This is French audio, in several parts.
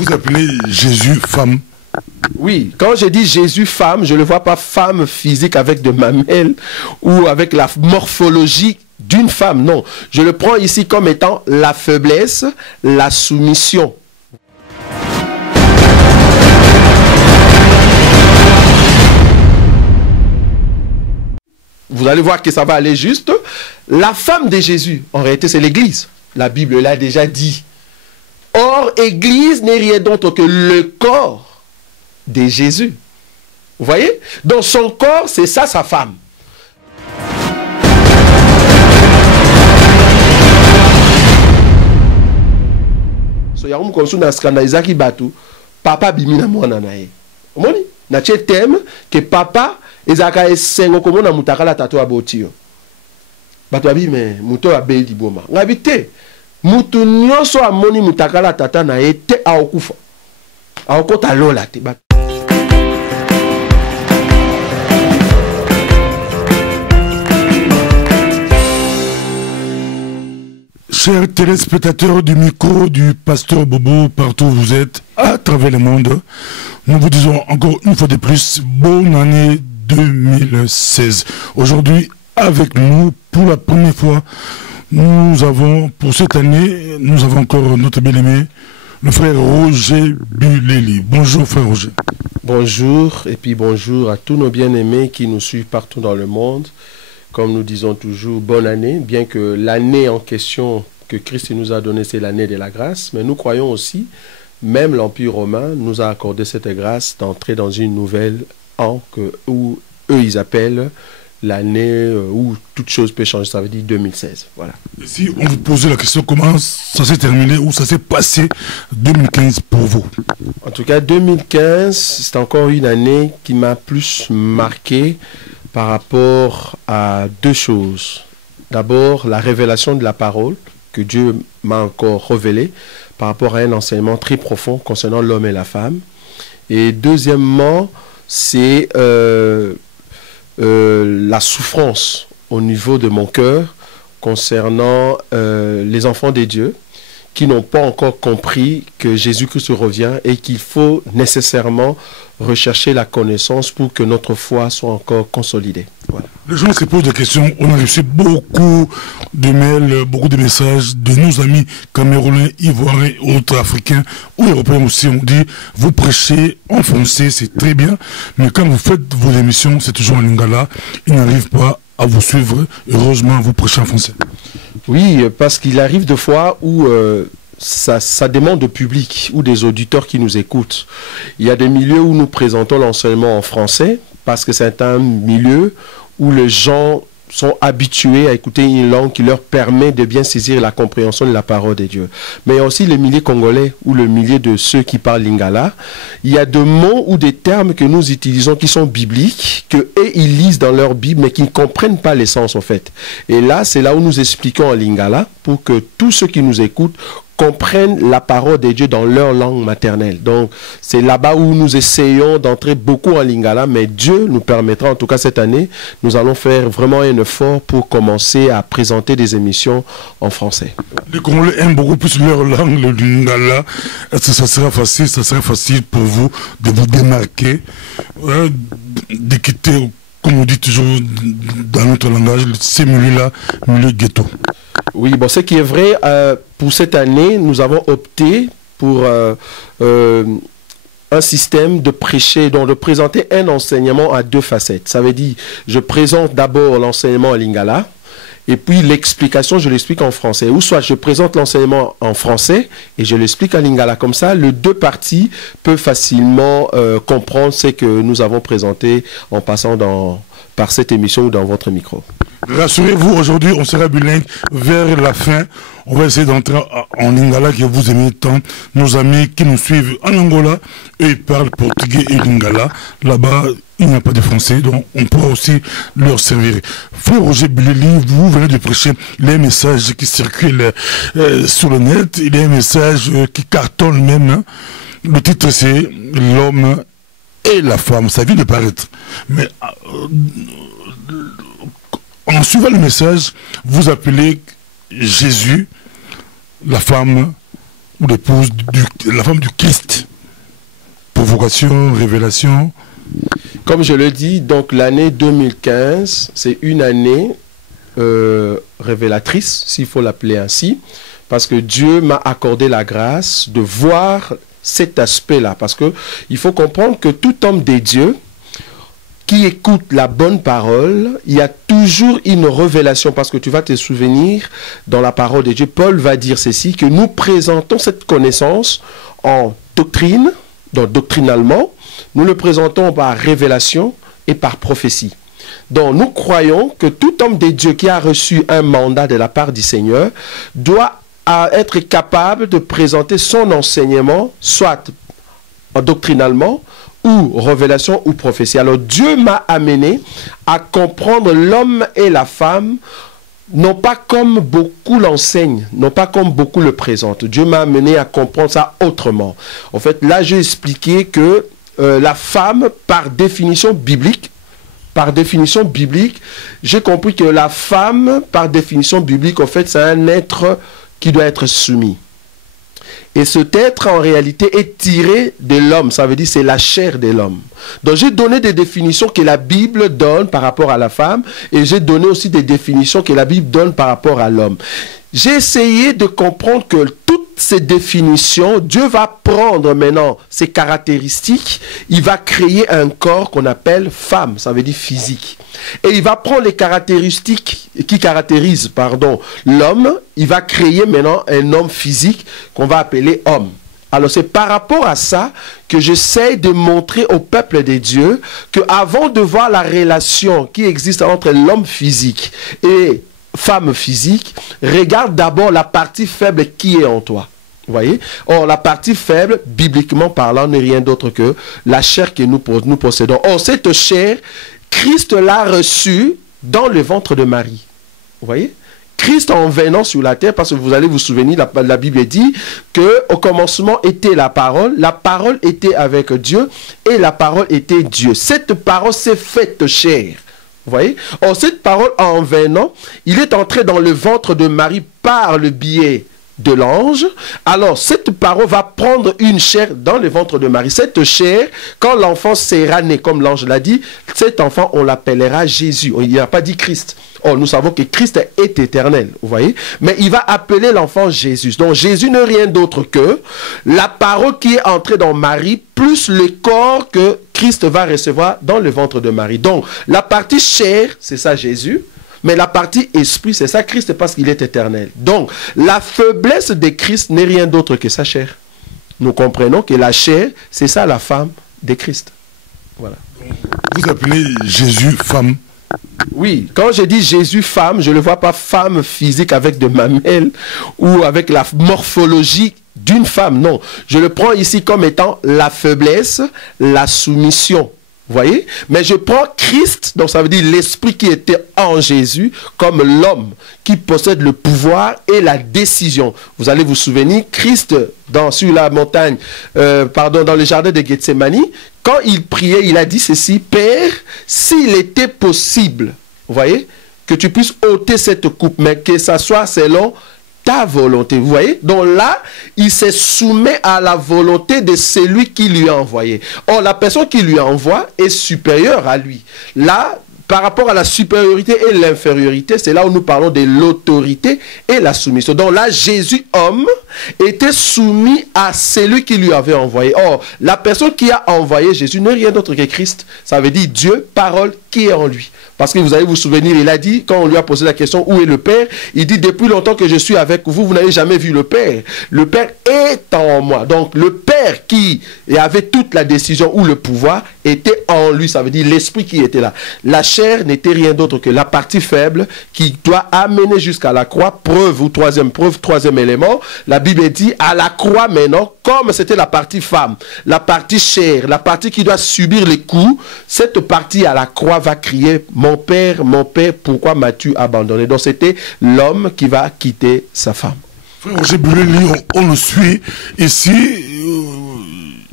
Vous appelez Jésus femme? Oui, quand je dis Jésus femme, je ne le vois pas femme physique avec de mamelles ou avec la morphologie d'une femme, non. Je le prends ici comme étant la faiblesse, la soumission. Vous allez voir que ça va aller juste. La femme de Jésus, en réalité, c'est l'Église. La Bible l'a déjà dit. Or, Église n'est rien d'autre que le corps de Jésus. Vous voyez? Dans son corps, c'est ça sa femme. So yamu comme na scandaliser ki batu papa bimina mwana nae. Omoni? Na che thème que papa ezaka esengo komo na mutakala tato abotio. Batu abi me muto abeli boma. Ngabite mutu nyonso amoni mutakala tata na ete aokufa. Aokota lola te batu. Chers téléspectateurs du micro du Pasteur Bobo, partout où vous êtes, à travers le monde, nous vous disons encore une fois de plus, bonne année 2016. Aujourd'hui, avec nous, pour la première fois, nous avons, pour cette année, nous avons encore notre bien-aimé, le frère Roger Buleli. Bonjour frère Roger. Bonjour, et puis bonjour à tous nos bien-aimés qui nous suivent partout dans le monde. Comme nous disons toujours, bonne année, bien que l'année en question que Christ nous a donnée, c'est l'année de la grâce. Mais nous croyons aussi, même l'Empire romain nous a accordé cette grâce d'entrer dans une nouvelle an où eux, ils appellent l'année où toute chose peut changer. Ça veut dire 2016. Voilà. Et si on vous posait la question, comment ça s'est terminé ou ça s'est passé 2015 pour vous? En tout cas, 2015, c'est encore une année qui m'a plus marqué par rapport à deux choses. D'abord, la révélation de la parole que Dieu m'a encore révélée par rapport à un enseignement très profond concernant l'homme et la femme. Et deuxièmement, c'est la souffrance au niveau de mon cœur concernant les enfants des dieux qui n'ont pas encore compris que Jésus-Christ revient et qu'il faut nécessairement rechercher la connaissance pour que notre foi soit encore consolidée. Voilà. Les gens se posent des questions. On a reçu beaucoup de mails, beaucoup de messages de nos amis camerounais, ivoiriens, autres africains ou européens aussi. On dit, vous prêchez en français, c'est très bien, mais quand vous faites vos émissions, c'est toujours en lingala. Ils n'arrivent pas à vous suivre. Heureusement, vous prêchez en français. Oui, parce qu'il arrive des fois où ça demande de public ou des auditeurs qui nous écoutent. Il y a des milieux où nous présentons l'enseignement en français parce que c'est un milieu où les gens sont habitués à écouter une langue qui leur permet de bien saisir la compréhension de la parole de Dieu. Mais il y a aussi le milieu congolais ou le milieu de ceux qui parlent lingala. Il y a des mots ou des termes que nous utilisons qui sont bibliques, que eux, ils lisent dans leur Bible, mais qui ne comprennent pas l'essence, en fait. Et là, c'est là où nous expliquons en lingala pour que tous ceux qui nous écoutent comprennent la parole de Dieu dans leur langue maternelle. Donc, c'est là-bas où nous essayons d'entrer beaucoup en lingala, mais Dieu nous permettra, en tout cas cette année, nous allons faire vraiment un effort pour commencer à présenter des émissions en français. Les Congolais aiment beaucoup plus leur langue, le lingala. Est-ce que ça sera facile pour vous de vous démarquer, de quitter, comme on dit toujours dans notre langage, ces milieux-là, milieu ghetto? Oui, bon, ce qui est vrai, pour cette année, nous avons opté pour un système de prêcher, donc de présenter un enseignement à deux facettes. Ça veut dire, je présente d'abord l'enseignement en lingala, et puis l'explication, je l'explique en français. Ou soit je présente l'enseignement en français et je l'explique en lingala. Comme ça, les deux parties peuvent facilement comprendre ce que nous avons présenté en passant par cette émission ou dans votre micro. Rassurez-vous, aujourd'hui, on sera bilingue vers la fin. On va essayer d'entrer en lingala que vous aimez tant. Nos amis qui nous suivent en Angola, eux, ils parlent portugais et lingala. Là-bas, il n'y a pas de français, donc on pourra aussi leur servir. Frère Roger Buleli, vous venez de prêcher les messages qui circulent sur le net. Il y a un message qui cartonne même. Hein. Le titre, c'est « L'homme et la femme ». Ça vient de paraître. Mais en suivant le message, vous appelez Jésus, la femme, ou l'épouse, la femme du Christ. Provocation, révélation. Comme je le dis, donc l'année 2015, c'est une année révélatrice, s'il faut l'appeler ainsi, parce que Dieu m'a accordé la grâce de voir cet aspect-là. Parce que il faut comprendre que tout homme des dieux qui écoute la bonne parole, il y a toujours une révélation, parce que tu vas te souvenir, dans la parole de Dieu, Paul va dire ceci, que nous présentons cette connaissance en doctrine, donc doctrinalement, nous le présentons par révélation et par prophétie. Donc nous croyons que tout homme de Dieu qui a reçu un mandat de la part du Seigneur doit être capable de présenter son enseignement, soit doctrinalement, ou révélation ou prophétie. Alors Dieu m'a amené à comprendre l'homme et la femme, non pas comme beaucoup l'enseignent, non pas comme beaucoup le présentent. Dieu m'a amené à comprendre ça autrement. En fait, là, j'ai expliqué que la femme, par définition biblique, j'ai compris que la femme, par définition biblique, en fait, c'est un être qui doit être soumis. Et cet être, en réalité, est tiré de l'homme. Ça veut dire c'est la chair de l'homme. Donc, j'ai donné des définitions que la Bible donne par rapport à la femme. Et j'ai donné aussi des définitions que la Bible donne par rapport à l'homme. J'ai essayé de comprendre que toutes ces définitions, Dieu va prendre maintenant ces caractéristiques. Il va créer un corps qu'on appelle femme. Ça veut dire physique. Et il va prendre les caractéristiques qui caractérisent l'homme. Il va créer maintenant un homme physique qu'on va appeler homme. Alors c'est par rapport à ça que j'essaie de montrer au peuple de Dieu qu'avant de voir la relation qui existe entre l'homme physique et femme physique, regarde d'abord la partie faible qui est en toi. Vous voyez? Or, la partie faible, bibliquement parlant, n'est rien d'autre que la chair que nous possédons. Or, cette chair, Christ l'a reçue dans le ventre de Marie. Vous voyez? Christ en venant sur la terre, parce que vous allez vous souvenir, la Bible dit qu'au commencement était la parole était avec Dieu, et la parole était Dieu. Cette parole s'est faite chair. Vous voyez? Or, cette parole en venant, il est entré dans le ventre de Marie par le biais de l'ange. Alors, cette parole va prendre une chair dans le ventre de Marie. Cette chair, quand l'enfant sera né, comme l'ange l'a dit, cet enfant, on l'appellera Jésus. Il n'a pas dit Christ. Or, nous savons que Christ est éternel, vous voyez. Mais il va appeler l'enfant Jésus. Donc, Jésus n'est rien d'autre que la parole qui est entrée dans Marie, plus le corps que Christ va recevoir dans le ventre de Marie. Donc, la partie chair, c'est ça Jésus. Mais la partie esprit, c'est ça Christ, parce qu'il est éternel. Donc, la faiblesse de Christ n'est rien d'autre que sa chair. Nous comprenons que la chair, c'est ça la femme de Christ. Voilà. Vous appelez Jésus femme? Oui, quand je dis Jésus femme, je ne le vois pas femme physique avec de mamelles ou avec la morphologie d'une femme. Non, je le prends ici comme étant la faiblesse, la soumission. Vous voyez? Mais je prends Christ, donc ça veut dire l'esprit qui était en Jésus, comme l'homme qui possède le pouvoir et la décision. Vous allez vous souvenir, Christ, sur la montagne, dans le jardin de Gethsémani, quand il priait, il a dit ceci: Père, s'il était possible, vous voyez, que tu puisses ôter cette coupe, mais que ça soit selon ta volonté. Vous voyez? Donc là, il se soumet à la volonté de celui qui lui a envoyé. Or, la personne qui lui envoie est supérieure à lui. Là, par rapport à la supériorité et l'infériorité, c'est là où nous parlons de l'autorité et la soumission. Donc là, Jésus, homme, était soumis à celui qui lui avait envoyé. Or, la personne qui a envoyé Jésus n'est rien d'autre que Christ. Ça veut dire Dieu, parole, qui est en lui. Parce que vous allez vous souvenir, il a dit, quand on lui a posé la question, où est le Père? Il dit, depuis longtemps que je suis avec vous, vous n'avez jamais vu le Père. Le Père est en moi. Donc, le Père qui avait toute la décision ou le pouvoir était en lui. Ça veut dire l'esprit qui était là. La chair n'était rien d'autre que la partie faible qui doit amener jusqu'à la croix. Preuve, troisième élément. La Bible dit, à la croix maintenant, comme c'était la partie femme, la partie chair, la partie qui doit subir les coups, cette partie à la croix va crier, mon père, pourquoi m'as-tu abandonné? Donc c'était l'homme qui va quitter sa femme. Frère Roger Buleli, on le suit ici.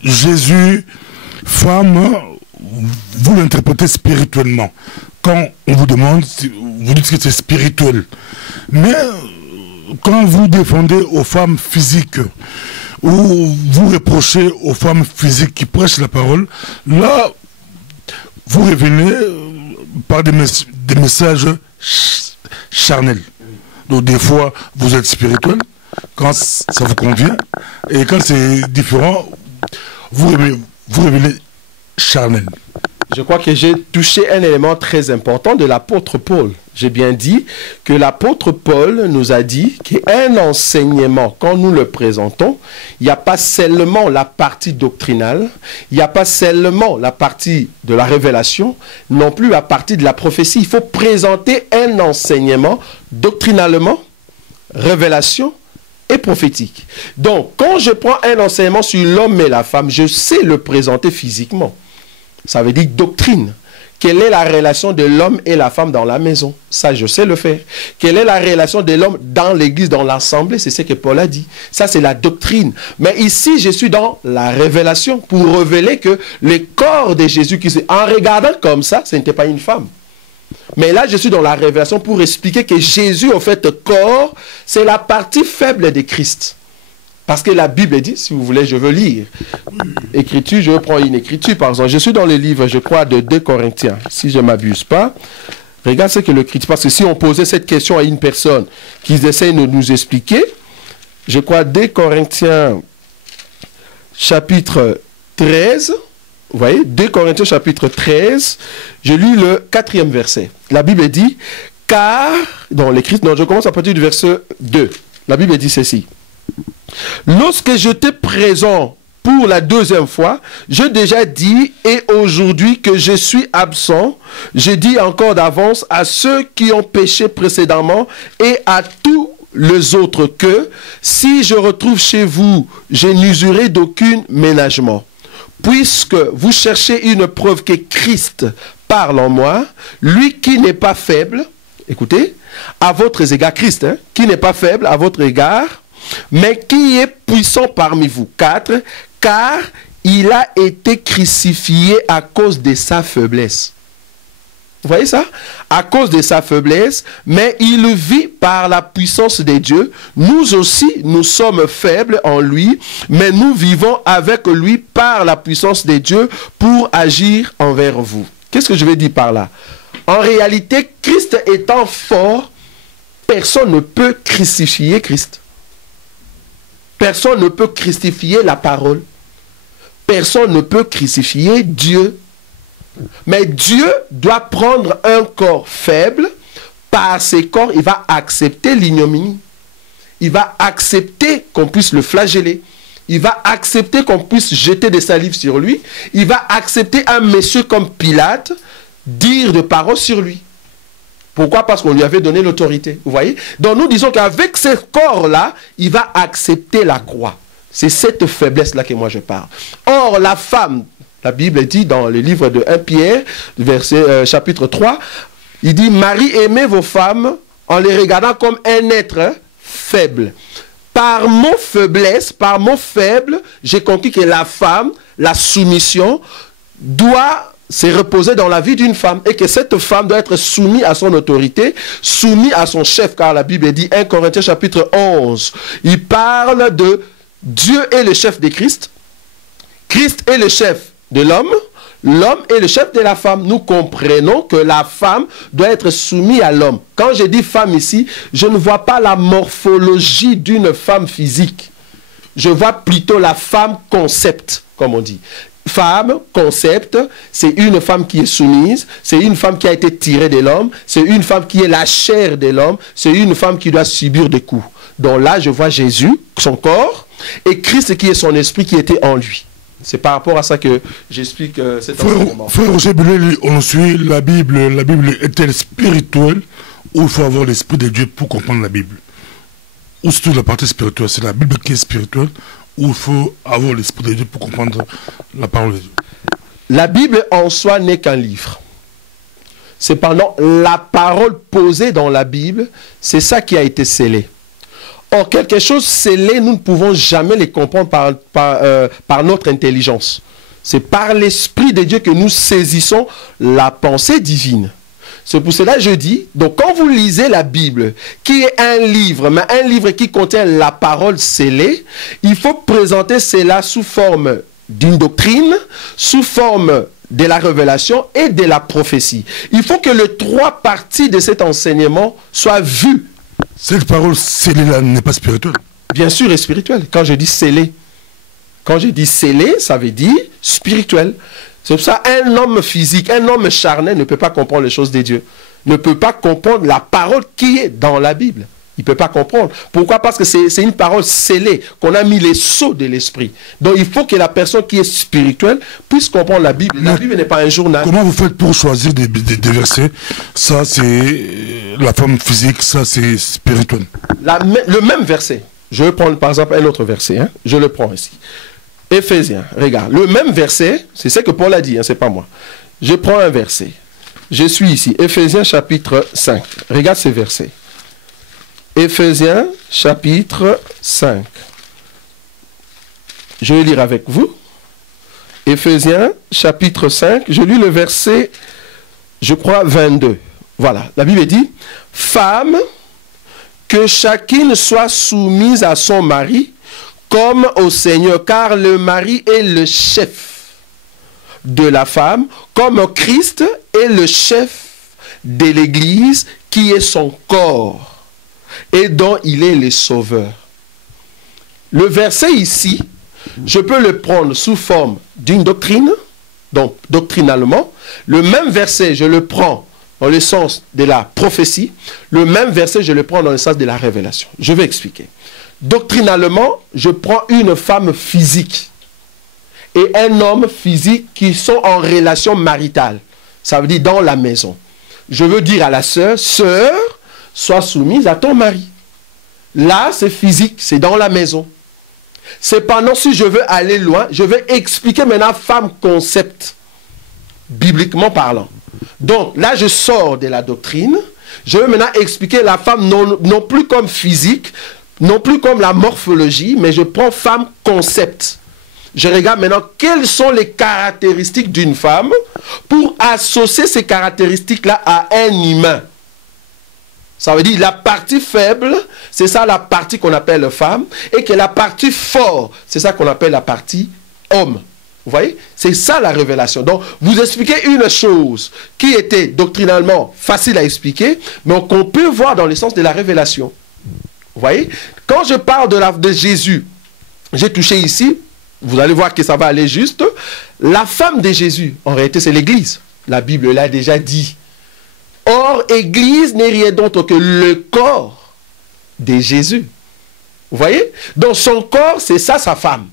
Jésus, femme, vous l'interprétez spirituellement. Quand on vous demande, vous dites que c'est spirituel. Mais quand vous défendez aux femmes physiques, où vous reprochez aux femmes physiques qui prêchent la parole, là, vous revenez par des messages charnels. Donc des fois, vous êtes spirituel, quand ça vous convient, et quand c'est différent, vous révélez charnel. Je crois que j'ai touché un élément très important de l'apôtre Paul. J'ai bien dit que l'apôtre Paul nous a dit qu'un enseignement, quand nous le présentons, il n'y a pas seulement la partie doctrinale, il n'y a pas seulement la partie de la révélation, non plus la partie de la prophétie. Il faut présenter un enseignement doctrinalement, révélation et prophétique. Donc, quand je prends un enseignement sur l'homme et la femme, je sais le présenter physiquement. Ça veut dire doctrine. Quelle est la relation de l'homme et la femme dans la maison? Ça, je sais le faire. Quelle est la relation de l'homme dans l'église, dans l'assemblée? C'est ce que Paul a dit. Ça, c'est la doctrine. Mais ici, je suis dans la révélation pour révéler que le corps de Jésus-Christ, en regardant comme ça, ce n'était pas une femme. Mais là, je suis dans la révélation pour expliquer que Jésus, en fait, corps, c'est la partie faible de Christ. Parce que la Bible dit, si vous voulez, je veux lire. Écriture, je prends une écriture, par exemple. Je suis dans le livre, je crois, de 2 Corinthiens, si je ne m'abuse pas. Regarde ce que le critique... Parce que si on posait cette question à une personne qui essaie de nous expliquer, je crois 2 Corinthiens, chapitre 13... Vous voyez, 2 Corinthiens chapitre 13, je lis le 4e verset. La Bible dit, car, dans l'écrit, non, je commence à partir du verset 2. La Bible dit ceci. Lorsque j'étais présent pour la 2e fois, j'ai déjà dit et aujourd'hui que je suis absent, je dis encore d'avance à ceux qui ont péché précédemment et à tous les autres que, si je retrouve chez vous, je n'userai d'aucun ménagement. Puisque vous cherchez une preuve que Christ parle en moi, lui qui n'est pas faible, écoutez, à votre égard, Christ, hein, qui n'est pas faible à votre égard, mais qui est puissant parmi vous. 4, car il a été crucifié à cause de sa faiblesse. Vous voyez ça? À cause de sa faiblesse, mais il vit par la puissance de Dieu. Nous aussi, nous sommes faibles en lui, mais nous vivons avec lui par la puissance de Dieu pour agir envers vous. Qu'est-ce que je veux dire par là? En réalité, Christ étant fort, personne ne peut crucifier Christ. Personne ne peut crucifier la parole. Personne ne peut crucifier Dieu. Mais Dieu doit prendre un corps faible. Par ce corps, il va accepter l'ignominie. Il va accepter qu'on puisse le flageller. Il va accepter qu'on puisse jeter des salives sur lui. Il va accepter un monsieur comme Pilate dire des paroles sur lui. Pourquoi? Parce qu'on lui avait donné l'autorité. Vous voyez? Donc nous disons qu'avec ce corps-là, il va accepter la croix. C'est cette faiblesse-là que moi je parle. Or, la femme, la Bible dit dans le livre de 1 Pierre, chapitre 3, il dit, Marie, aimez vos femmes en les regardant comme un être faible. Par mon faiblesse, par mon faible, j'ai compris que la femme, la soumission, doit se reposer dans la vie d'une femme et que cette femme doit être soumise à son autorité, soumise à son chef, car la Bible dit 1 Corinthiens chapitre 11, il parle de Dieu est le chef de Christ, Christ est le chef de l'homme, l'homme est le chef de la femme. Nous comprenons que la femme doit être soumise à l'homme. Quand je dis femme ici, je ne vois pas la morphologie d'une femme physique. Je vois plutôt la femme concept, comme on dit. Femme, concept, c'est une femme qui est soumise, c'est une femme qui a été tirée de l'homme, c'est une femme qui est la chair de l'homme, c'est une femme qui doit subir des coups. Donc là, je vois Jésus, son corps, et Christ qui est son esprit qui était en lui. C'est par rapport à ça que j'explique cet enseignement. Frère Roger Bulel, on suit la Bible est-elle spirituelle ou il faut avoir l'esprit de Dieu pour comprendre la Bible? Ou c'est toute la partie spirituelle, c'est la Bible qui est spirituelle ou il faut avoir l'esprit de Dieu pour comprendre la parole de Dieu? La Bible en soi n'est qu'un livre. Cependant, la parole posée dans la Bible, c'est ça qui a été scellé. Or, quelque chose scellé, nous ne pouvons jamais les comprendre par notre intelligence. C'est par l'Esprit de Dieu que nous saisissons la pensée divine. C'est pour cela que je dis, donc quand vous lisez la Bible, qui est un livre, mais un livre qui contient la parole scellée, il faut présenter cela sous forme d'une doctrine, sous forme de la révélation et de la prophétie. Il faut que les trois parties de cet enseignement soient vues. Cette parole scellée-là n'est pas spirituelle. Bien sûr, est spirituelle. Quand je dis scellé, ça veut dire spirituel. C'est pour ça qu'un homme physique, un homme charnel ne peut pas comprendre les choses de Dieu. Ne peut pas comprendre la parole qui est dans la Bible. Il ne peut pas comprendre. Pourquoi? Parce que c'est une parole scellée, qu'on a mis les sceaux de l'esprit. Donc il faut que la personne qui est spirituelle puisse comprendre la Bible. La Bible n'est pas un journal. Comment vous faites pour choisir des versets? Ça, c'est la forme physique, ça, c'est spirituel. Le même verset. Je vais prendre par exemple un autre verset. Hein. Je le prends ici. Éphésiens, regarde. Le même verset, c'est ce que Paul a dit, hein, c'est pas moi. Je prends un verset. Je suis ici. Éphésiens chapitre 5. Regarde ces versets. Éphésiens chapitre 5. Je vais lire avec vous. Éphésiens chapitre 5. Je lis le verset, je crois, 22. Voilà. La Bible dit, « Femme, que chacune soit soumise à son mari, comme au Seigneur, car le mari est le chef de la femme, comme Christ est le chef de l'Église, qui est son corps, et dont il est le sauveur. » Le verset ici, je peux le prendre sous forme d'une doctrine, donc doctrinalement. Le même verset, je le prends dans le sens de la prophétie. Le même verset, je le prends dans le sens de la révélation. Je vais expliquer. Doctrinalement, je prends une femme physique et un homme physique qui sont en relation maritale. Ça veut dire dans la maison. Je veux dire à la sœur, sœur, sois soumise à ton mari. Là, c'est physique, c'est dans la maison. Cependant, si je veux aller loin, je vais expliquer maintenant femme concept, bibliquement parlant. Donc, là, je sors de la doctrine. Je vais maintenant expliquer la femme non plus comme physique, non plus comme la morphologie, mais je prends femme concept. Je regarde maintenant quelles sont les caractéristiques d'une femme pour associer ces caractéristiques-là à un humain. Ça veut dire la partie faible, c'est ça la partie qu'on appelle femme, et que la partie forte, c'est ça qu'on appelle la partie homme. Vous voyez? C'est ça la révélation. Donc, vous expliquez une chose qui était doctrinalement facile à expliquer, mais qu'on peut voir dans le sens de la révélation. Vous voyez? Quand je parle de Jésus, j'ai touché ici, vous allez voir que ça va aller juste. La femme de Jésus, en réalité, c'est l'Église. La Bible l'a déjà dit. Or, Église n'est rien d'autre que le corps de Jésus. Vous voyez? Donc, son corps, c'est ça, sa femme.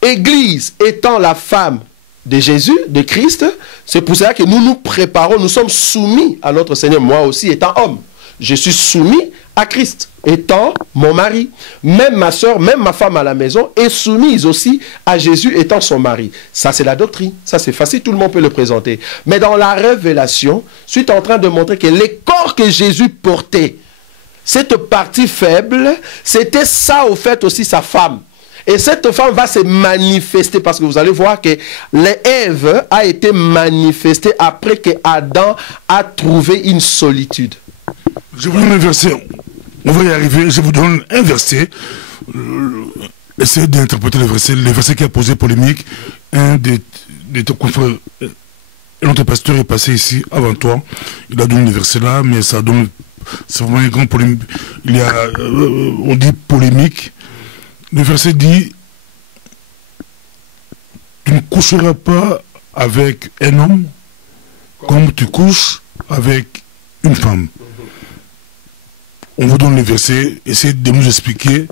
Église étant la femme de Jésus, de Christ, c'est pour cela que nous nous préparons, nous sommes soumis à notre Seigneur. Moi aussi, étant homme, je suis soumis à Christ, étant mon mari. Même ma soeur, même ma femme à la maison est soumise aussi à Jésus étant son mari. Ça, c'est la doctrine. Ça, c'est facile, tout le monde peut le présenter. Mais dans la révélation, je suis en train de montrer que les corps que Jésus portait, cette partie faible, c'était ça, au fait, aussi sa femme. Et cette femme va se manifester, parce que vous allez voir que l'Ève a été manifestée après que Adam a trouvé une solitude. Je vous donne un verset. On va y arriver. Je vous donne un verset. Essayez d'interpréter le verset qui a posé polémique. Un de tes confrères, notre pasteur est passé ici avant toi. Il a donné le verset là, mais ça donne. C'est vraiment une grande polémique. Il y a, on dit polémique. Le verset dit, tu ne coucheras pas avec un homme comme tu couches avec une femme. On vous donne le verset, essayez de nous expliquer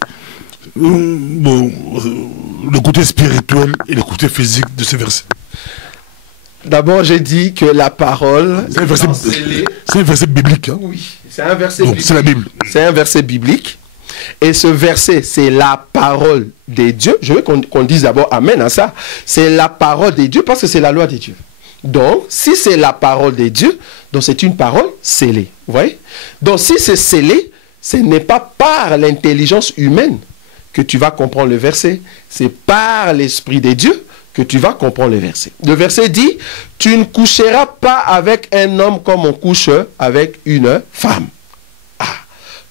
le côté spirituel et le côté physique de ce verset. D'abord, j'ai dit que la parole... C'est un verset biblique. Hein? Oui, c'est un verset donc, biblique. C'est la Bible. C'est un verset biblique. Et ce verset, c'est la parole de Dieu. Je veux qu'on dise d'abord Amen à ça. C'est la parole de Dieu parce que c'est la loi de Dieu. Donc, si c'est la parole de Dieu, donc c'est une parole scellée. Vous voyez? Donc, si c'est scellé, ce n'est pas par l'intelligence humaine que tu vas comprendre le verset. C'est par l'Esprit de Dieu que tu vas comprendre le verset. Le verset dit, tu ne coucheras pas avec un homme comme on couche avec une femme.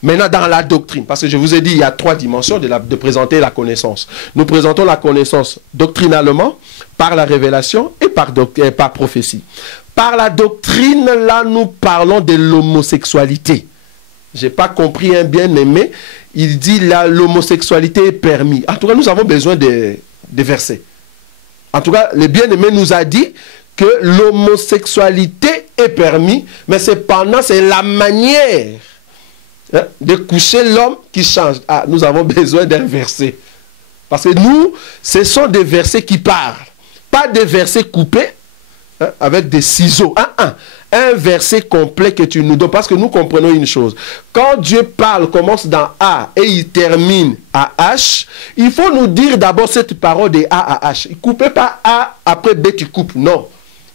Maintenant, dans la doctrine, parce que je vous ai dit, il y a 3 dimensions de présenter la connaissance. Nous présentons la connaissance doctrinalement, par la révélation et par prophétie. Par la doctrine, là, nous parlons de l'homosexualité. Je n'ai pas compris un bien-aimé. Il dit là, l'homosexualité est permis. En tout cas, nous avons besoin des versets. En tout cas, le bien-aimé nous a dit que l'homosexualité est permis, mais cependant, c'est la manière de coucher l'homme qui change. Ah, nous avons besoin d'un verset. Parce que nous, ce sont des versets qui parlent. Pas des versets coupés avec des ciseaux. Un verset complet que tu nous donnes. Parce que nous comprenons une chose. Quand Dieu parle, commence dans A et il termine à H, il faut nous dire d'abord cette parole de A à H. Coupez pas A, après B tu coupes. Non.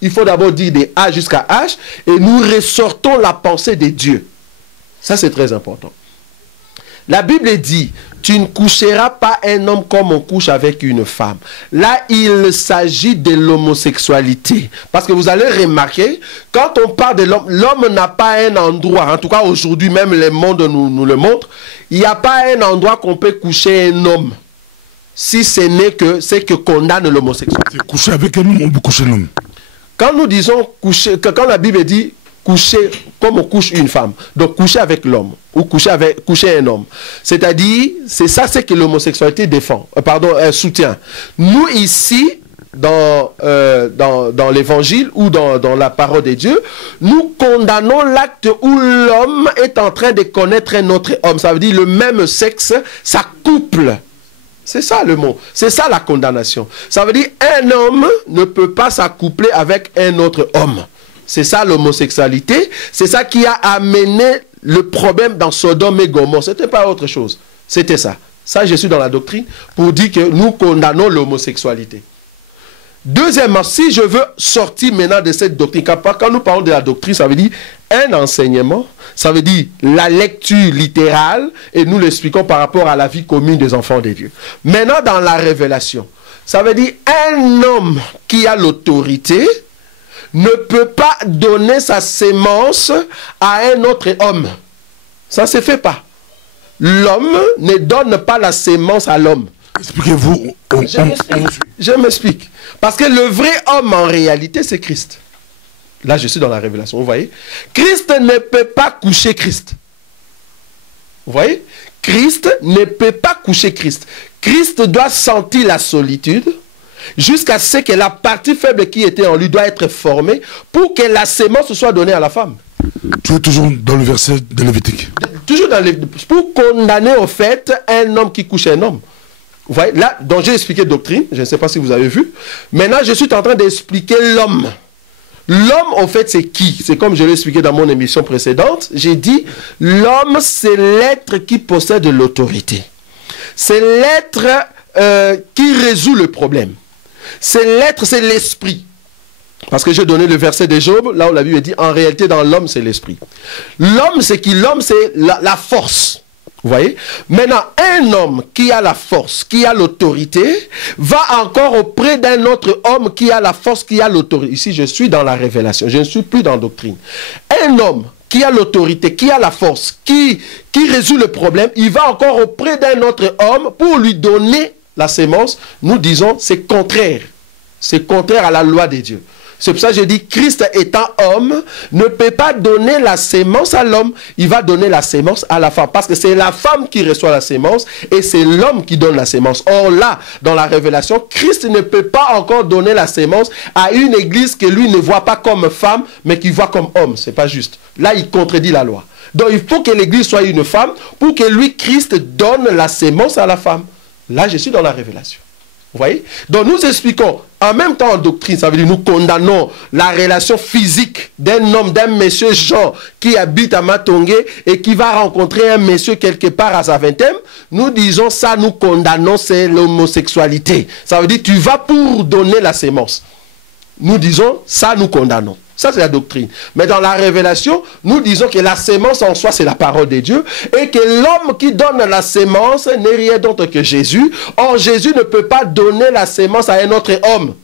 Il faut d'abord dire de A jusqu'à H et nous ressortons la pensée de Dieu. Ça, c'est très important. La Bible dit, tu ne coucheras pas un homme comme on couche avec une femme. Là, il s'agit de l'homosexualité. Parce que vous allez remarquer, quand on parle de l'homme, l'homme n'a pas un endroit, en tout cas aujourd'hui même le monde nous le montre, il n'y a pas un endroit qu'on peut coucher un homme. Si ce n'est que c'est que condamne l'homosexualité. Coucher avec un homme, on peut coucher un homme. Quand nous disons coucher, quand la Bible dit coucher comme on couche une femme, donc coucher avec l'homme ou coucher un homme, c'est-à-dire c'est ça, c'est que l'homosexualité défend, soutient. Nous ici dans l'évangile ou dans la parole de Dieu, nous condamnons l'acte où l'homme est en train de connaître un autre homme. Ça veut dire le même sexe, ça couple. C'est ça le mot. C'est ça la condamnation. Ça veut dire un homme ne peut pas s'accoupler avec un autre homme. C'est ça l'homosexualité. C'est ça qui a amené le problème dans Sodome et Gomorrhe. Ce n'était pas autre chose. C'était ça. Ça, je suis dans la doctrine pour dire que nous condamnons l'homosexualité. Deuxièmement, si je veux sortir maintenant de cette doctrine, quand nous parlons de la doctrine, ça veut dire un enseignement, ça veut dire la lecture littérale, et nous l'expliquons par rapport à la vie commune des enfants de Dieu. Maintenant, dans la révélation, ça veut dire un homme qui a l'autorité ne peut pas donner sa sémence à un autre homme. Ça ne se fait pas. L'homme ne donne pas la sémence à l'homme. Expliquez-vous. Je m'explique. Parce que le vrai homme en réalité, c'est Christ. Là, je suis dans la révélation, vous voyez. Christ ne peut pas coucher Christ. Vous voyez? Christ ne peut pas coucher Christ. Christ doit sentir la solitude jusqu'à ce que la partie faible qui était en lui doit être formée pour que la sémence soit donnée à la femme. Tu es toujours dans le verset de Lévitique. Toujours dans pour condamner au fait un homme qui couche un homme. Vous voyez, là, donc j'ai expliqué doctrine, je ne sais pas si vous avez vu. Maintenant, je suis en train d'expliquer l'homme. L'homme, en fait, c'est qui? C'est comme je l'ai expliqué dans mon émission précédente. J'ai dit, l'homme, c'est l'être qui possède l'autorité. C'est l'être qui résout le problème. C'est l'être, c'est l'esprit. Parce que j'ai donné le verset de Job, là où la Bible dit, en réalité, dans l'homme, c'est l'esprit. L'homme, c'est qui? L'homme, c'est la force. Vous voyez? Maintenant, un homme qui a la force, qui a l'autorité, va encore auprès d'un autre homme qui a la force, qui a l'autorité. Ici, je suis dans la révélation, je ne suis plus dans la doctrine. Un homme qui a l'autorité, qui a la force, qui résout le problème, il va encore auprès d'un autre homme pour lui donner la sémence. Nous disons, c'est contraire. C'est contraire à la loi de Dieu. C'est pour ça que je dis, Christ étant homme, ne peut pas donner la sémence à l'homme. Il va donner la sémence à la femme. Parce que c'est la femme qui reçoit la sémence et c'est l'homme qui donne la sémence. Or là, dans la révélation, Christ ne peut pas encore donner la sémence à une église que lui ne voit pas comme femme, mais qu'il voit comme homme. C'est pas juste. Là, il contredit la loi. Donc, il faut que l'église soit une femme pour que lui, Christ, donne la sémence à la femme. Là, je suis dans la révélation. Vous voyez? Donc nous expliquons, en même temps en doctrine, ça veut dire nous condamnons la relation physique d'un homme, d'un monsieur Jean qui habite à Matongé et qui va rencontrer un monsieur quelque part à sa vingtaine. Nous disons ça, nous condamnons, c'est l'homosexualité. Ça veut dire tu vas pour donner la sémence. nous disons, ça nous condamnons. Ça, c'est la doctrine. Mais dans la révélation, nous disons que la sémence en soi, c'est la parole de Dieu. Et que l'homme qui donne la sémence n'est rien d'autre que Jésus. Or, Jésus ne peut pas donner la sémence à un autre homme.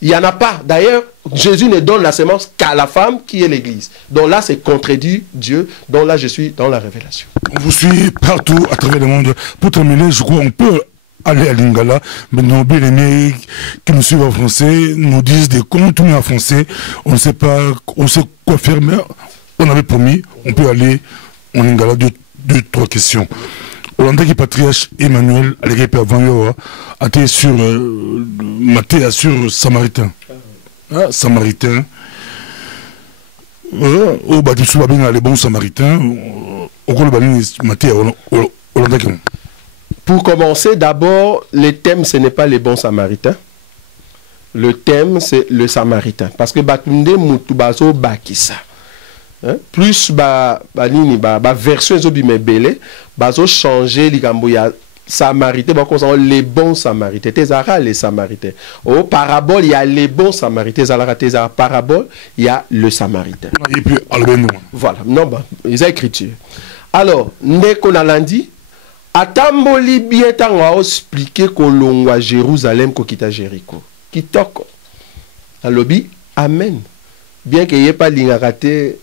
Il n'y en a pas. D'ailleurs, Jésus ne donne la sémence qu'à la femme qui est l'Église. Donc là, c'est contredit Dieu. Donc là, je suis dans la révélation. On vous suit partout à travers le monde. Pour terminer, je crois qu'on peut aller à Lingala, mais nos bien-aimés qui nous suivent en français nous disent des contenus en français. On ne sait pas, on sait quoi faire, mais on avait promis, on peut aller en Lingala. Deux, trois questions. Hollanda qui patriarche Emmanuel, à l'équipe avant a été sur Matthieu sur Samaritain. Ah, Samaritain. Au bâtiment les bons Samaritains. Au cours de Matthieu Hollanda qui. Pour commencer, d'abord, le thème, ce n'est pas les bons Samaritains. Le thème, c'est le Samaritain. Parce que Batunde Mutubazo Bakisa. Plus version Zobimebele, bazo changer les Samaritains, les bons Samaritains. Tezara les Samaritains. Au parabole, il y a les bons Samaritains. Zara Tezara parabole, il y a le Samaritain. Et puis, voilà. Non, ils ont écriture. Alors, dès qu'on a lundi, atamboli bien tango expliquer ko longwa Jérusalem ko kita Jéricho. Kitoko. Alobi amen. Bien que y ait pas lingakate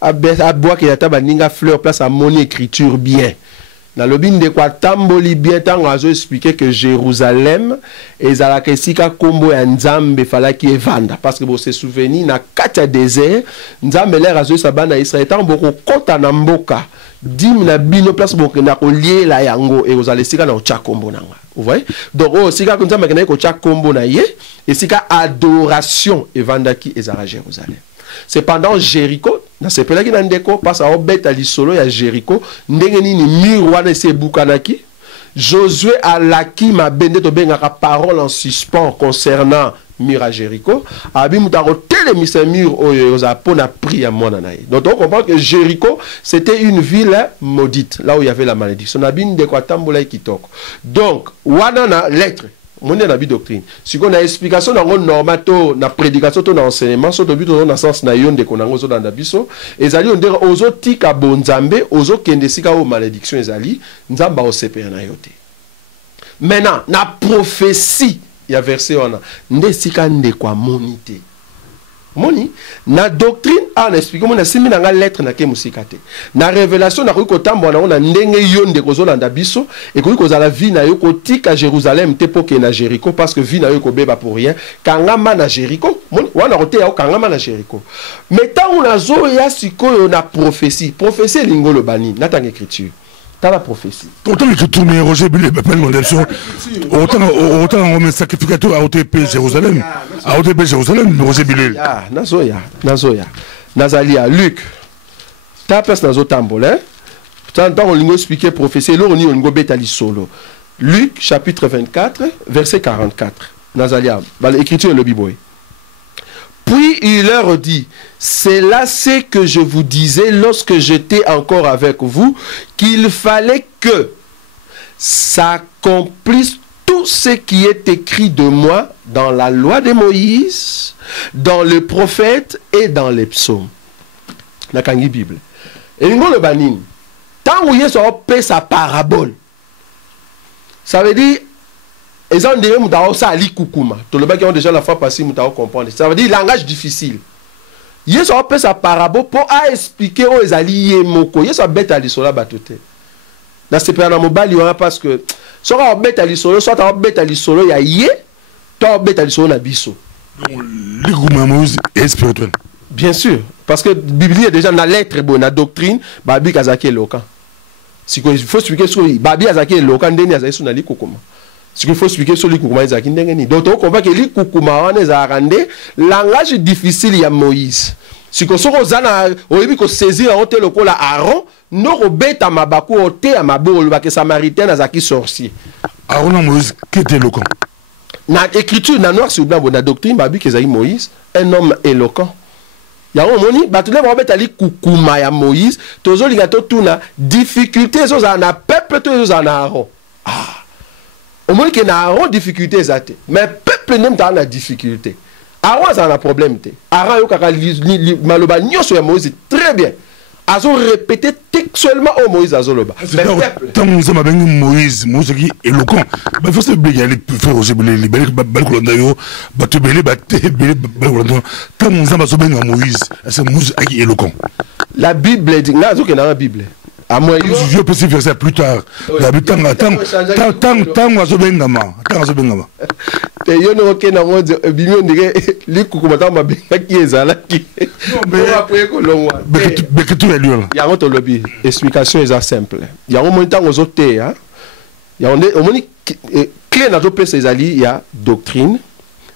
a bois que yata baninga fleur place à mon écriture bien. Nalobi ndekwa tamboli bien tango azo expliquer que Jérusalem ezalaka esika kombo ya Nzambe falaki evanda parce que vous se souvenez na kati désert Nzambe l'air azo sabana Israël tango boko kota na mboka dim na bino place boko na kolie la yango et vous allez sika na ocha kombo nanga. Vous voyez? Donc oh sika kunza makena ko cha kombo na ye et sika adoration evandaki ezara Jérusalem. C'est pendant Jéricho, na sepela ki na ndeko passe à obeta lisolo ya Jéricho, ndenge nini mur wana se bukanaki. Josué a laki ma bende to bengaka parole en suspens concernant mur à Jéricho. Abi mutaro télémise mur oza pona pri à mona nae. Donc on comprend que Jéricho c'était une ville maudite, là où il y avait la malédiction. Abi ndeko tambola kitoko. Donc wana na lettre mon na bi doctrine. Si on a explication dans normato na prédication to na enseignement so to but na sens na yonde ko nango so dans biso ezali on dire ozo tika bonzambe ozo kende sika o malédiction ezali nzamba o sepe na yote. Maintenant na prophétie ya verset on nde sika nde kwa monité. Moni na doctrine en expliquer mon simi na lettre na ke musikate na révélation na ko tambo na ndenge yonde ko zolanda biso et ko za la vie na yo ko tika Jérusalem te poke na Jéricho parce que vie na yo ko beba pour rien kangama na Jéricho moni wana rote ya kangama na Jéricho mais tant on a zo ya sikoyo na prophétie lingolo bani na tang écriture la prophétie. Autant que tout mais Roger Billet appelle mon élection. Autant on met sacrificateur à OTP Jérusalem. À OTP Jérusalem, Roger Billet. Ah, Nazoya. Nazalia, Luc. Ta personne nazo tambol, hein? Tant on lingo expliquer prophétie, là on y on betali solo. Luc chapitre 24, verset 44. Nazalia, l'écriture le Bible. Puis il leur dit, c'est là ce que je vous disais lorsque j'étais encore avec vous, qu'il fallait que s'accomplisse tout ce qui est écrit de moi dans la loi de Moïse, dans les prophètes et dans les psaumes. La kangi Bible. Et le banin, tant où il y a sa parabole, ça veut dire et on dirait que ça ali kukuma. Tout le monde qui ont déjà la fois passée, mutao comprendre. Ça veut dire langage difficile. Yes on peut sa parabole pour expliquer aux alliés moko. Yes on bête à l'isola batote. Là c'est pas dans mobile parce que soit on bête à l'isola, soit on bête à l'isola ya yé, toi bête à l'isola na biso. L'égout est spirituel. Bien sûr, parce que Bible est déjà dans la lettre bonne, la doctrine, babi kazaki loka. Si il faut expliquer sur babi kazaki loka ndeni azaki sur na likokoma. Ce qu'il faut expliquer sur les koukouma ezaki ndenge ni. Donc on comprend que les koukouma wana ezarande langage difficile ya Moïse. Si ko soko zana oyebi ko saisir en tel lokola Aaron no robeta mabaku ote amabolo ba ke samaritain azaki sorcier. Aaron Moïse qui était éloquent. Na écriture na noir sur blanc na doctrine babi ke ezaki Moïse un homme éloquent. Ya on moni batule ba robeta li koukouma ya Moïse tozo lingato tuna difficulté zo za na peuple to zo na Aaron. Ah au moins qu'il y a une difficulté, mais le peuple n'aime pas la difficulté. Aaron a un problème. Aaron yo kaka maloba nyonso ya Moïse très bien. Azo répété textuellement au Moïse Azoloba. Tant que ça m'a bien Moïse qui est éloquent. Il faut se bégayer les faire aussi les belles balandayo, battre belé, battre belé balandayo. Tant que ça m'a sauvé Moïse, c'est Moïse qui est éloquent. La Bible dit, n'a aucun dans la Bible. À moi, je peux se faire ça plus tard. La tant yo no ke na ngozo bimio ndike likuku matamba benga kiezala ki après ko longwa que tout est lui là ya ngoto lobby explication est simple ya ngo montango zote ya ya on moni clé na to pesa ezali ya doctrine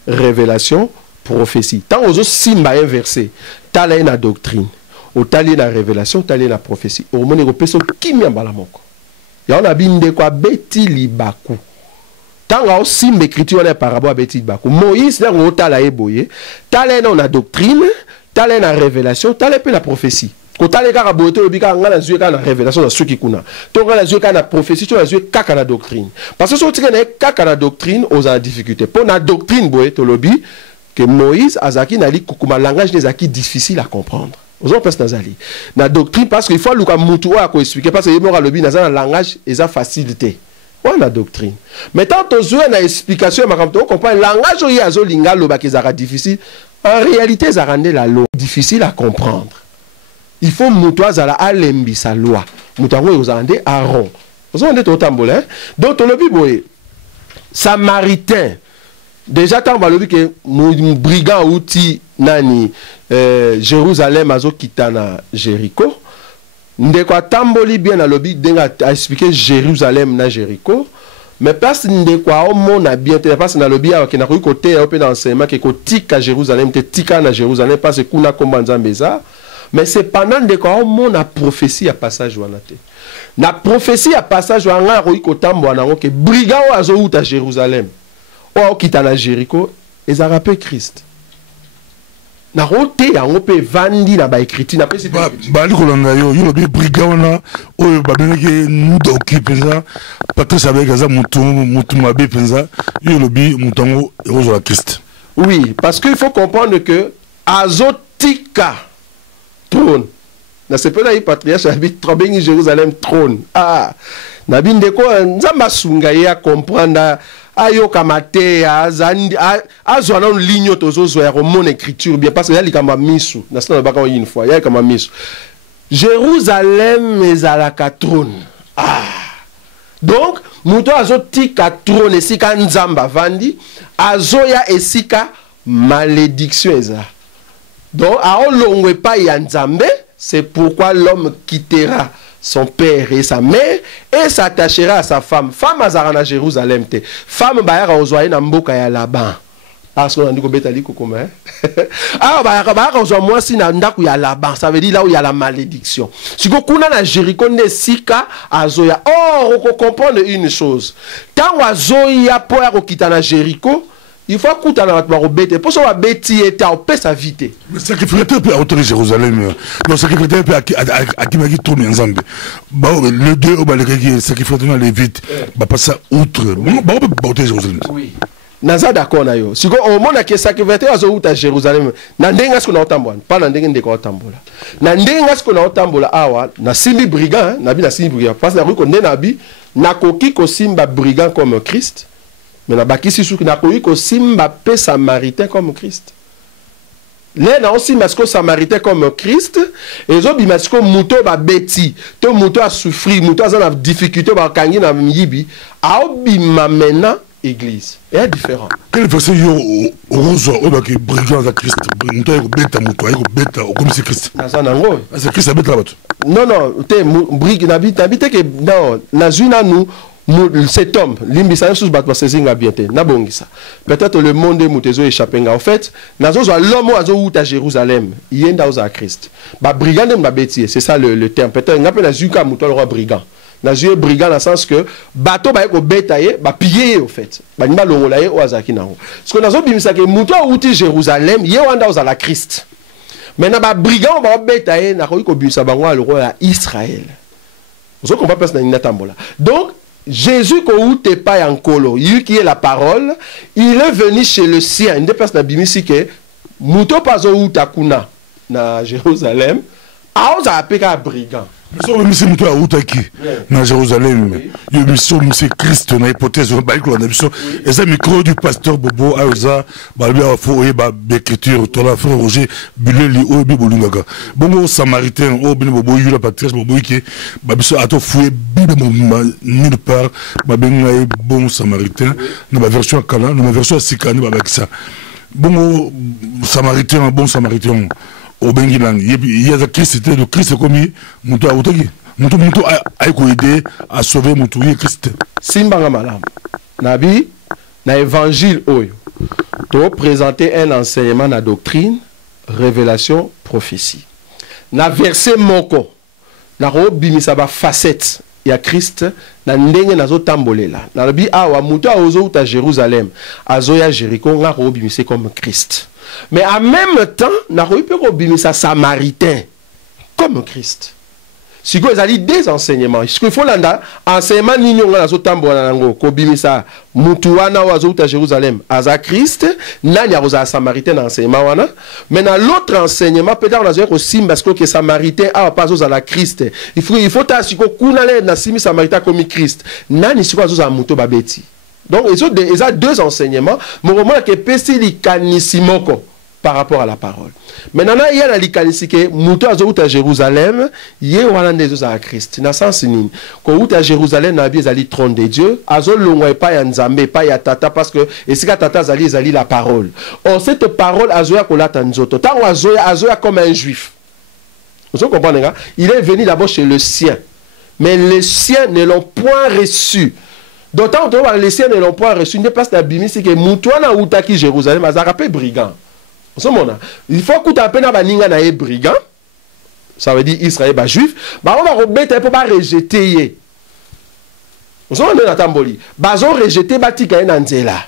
révélation prophétie tant ozo simba un verset tala na doctrine o tali na révélation tali na prophétie o moni ko pesa kimia mbala moko ya on a binde kwa beti libaku. Tant aussi l'écriture est par rapport à Béti Bakou. Moïse, là, on a la eboye. Talé dans la doctrine, talé dans la révélation, talé dans la prophétie. Quand talé dans la beauté, on a la yeux dans la révélation dans ceux qui connaissent. Donc on a la yeux dans la prophétie, on a la yeux dans la doctrine. Parce que si on a la doctrine, on a la difficulté. Pour la doctrine, boye, to lobby que Moïse, Azaki, n'a dit que le langage des acquis difficile à comprendre. Aux autres personnes la doctrine parce qu'il faut que Moutoua a expliqué parce que il le lobby dans un langage et ça facilité. La doctrine. Mais tant que tu as une explication, tu comprends le langage où il y a zolinga loba qui est difficile. En réalité, ça rend la loi difficile à comprendre. Il faut moutoua zala alembi sa loi. Moutoua vous andé Aaron. Vous avez tout tambour hein. Donc le biboé samaritain. Déjà tant ba lobi que brigand outil nani Jérusalem azo kitana Jéricho. Ndeko tamboli bien à lobby denga a expliqué Jérusalem na Jéricho mais parce ndeko a mon a bien parce na lobby a na côté a open enseignement que tika Jérusalem te tika na Jérusalem parce que kuna kombanza mbeza mais c'est pendant ndeko a mon a prophétie à passage wana te na prophétie à passage wana ro ikotambo na que brigand azo uta Jérusalem o kita na Jéricho et a rappelé Christ. Na rote ya ngope vandi na ba écriture na pesi ba likolanga yo yo bi brigand oyo ba beneke ndoki penza Patrice avec za mutu mabe penza yo lobi mutango erozo la Christ. Oui, parce qu'il faut comprendre que azotika trône. Na c'est pas la patriarche habite trop bien Jérusalem trône. Ah, na bindeko nzamba sunga ya comprendre ayo kamate azandi azwana une ligne tozozo ya mon écriture bien parce que yali kama misu na sina baka une fois yali kama misu Jérusalem ezalaka trône. Ah, donc muto azotika trône esika nzamba vandi azoya esika malédiction eza. Donc aolongwe pa ya nzambe, c'est pourquoi l'homme quittera son père et sa mère et s'attachera à sa femme. Femme azarana Jérusalem te. Femme bayara ozoye na mboka ya Laban. Parce qu'on a dit que betali kokoma. Ah bayara ozoye moi si na ndaku ya Laban, ça veut dire là où il y a la malédiction. Si ko kuna na Jéricho ne sika azoya. Or on comprendre une chose. Tant azoya po ya kokita na Jéricho, il faut que tu aies pour ça bêti et ta paix sa vie. Mais sacrificateur peut autoriser Jérusalem. Le sacrificateur peut à qui m'a dit tourner ensemble. Le deux au balai qui sacrificateur les vite. Bah pas ça outre. Bah on peut autoriser Jérusalem. Oui. Naza d'accord na yo. Si au monde qui sacrificateur azo outa Jérusalem. Na ndenga ce qu'on entend pas na ndenga ndeko otambola. Na ndenga ce qu'on otambola awa na simbi brigand, na bi na simbi brigand. Parce que na ko ndena bi na koki ko simba brigand comme Christ. Mais la bakisi sou na koyi ko simba pe samaritain comme Christ. Là na aussi masko samaritain comme Christ et zo bi masko muto ba beti to muto a souffrir muto a na difficulté ba kangi na mibi a obi mamena église est différent. Quel verset yo rozo o ba ki brigand za Christ muto ko beta muto ko beta comme c'est Christ. Na ça nango. C'est Christ a beta bato. Non te brigand habite que non na zuna nous cet homme, l'imbissane sous battre ses inga bien nabongisa. Peut-être le monde est moutezo échappé. En fait, nazo l'homme azo ou à Jérusalem, yenda aux à Christ. Ba brigand na bêtier, c'est ça le terme. Peut-être ngape na zuka mouto le roi brigand. Na zué brigand dans le sens que bateau ba ko betaye, ba piller au fait. Ba nima longolaye o azaki nango. Ce que nazo bimisa ke mouto outi Jérusalem, yenda aux à la Christ. Maintenant ba brigand ba betaye na ko bimisa bango le roi à Israël. Vous comprenez pas personne na tambola. Donc Jésus qui pas encore, lui qui est la parole, il est venu chez le sien. Une des personnes bimisi que muto pas ou takuna na Jérusalem, a on a appelé un brigand. So misi muto a utaki na Jérusalem. Yo mission misi Christ na hypothèse on ba ko na biso. Et ça micro du pasteur Bobo Aoza ba lui a fo e ba écriture to la frère Roger Buleli o bi bolungaka. Bongo samaritain o bin Bobo yu la patrice Bobo ki ba biso ato foué bible nulle part ba benga bon samaritain na ba version kala na version sikani ba bakisa. Bongo samaritain un bon samaritain. Au Bengilan, il y a le Christ, le Christ comme Moutou a aidé à sauver Moutou Christ. Simbanga malam. Nabi, na évangile oyo. To présenter un enseignement na doctrine, révélation, prophétie. Na verset moko. Na ro bimisa ba facette ya Christ na ndenge nazo tambolela. Na bi awa Moutou azo uta Jérusalem, azo ya Jéricho nga ro bimise comme Christ. Mais en même temps, nous avons eu samaritain comme Christ. Si vous avez des enseignements, ce qu'il faut là, enseignement ni on a zotambo nango ko bimisa mutuana wa zouta Jérusalem aza Christ, nani a rosa samaritain enseignement wana. Mais dans l'autre enseignement, peut-être on a aussi parce que samaritain a pas aux la Christ. Il faut ta siko kuna le na simi samaritain comme Christ. Nani siko azoza muto babeti. Donc, ils ont deux enseignements. Mais au moins, que PC l'ikanissimoko par rapport à la parole. Maintenant, il y a l'ikanisike, mouto à Jérusalem, il y a un à Christ. Dans le sens où, quand à Jérusalem, il y a le trône de Dieu, il n'y a pas de pas de tata, parce que, et si tata, il y a la parole. Or, cette parole, il y a comme un juif. Vous comprenez? Il est venu d'abord chez le sien. Mais les siens ne l'ont point reçu. D'autant que les siens ne l'ont pas reçu. Une place d'abimi, c'est que Moutouana Outaki Jérusalem a rappelé brigand. Il faut que tu appelles un baninga na brigand. Ça veut dire Israël ba juif. Bah on va remettre pour pas rejeter. Vous avez na tamboli. Bah on rejeté batika na nzela.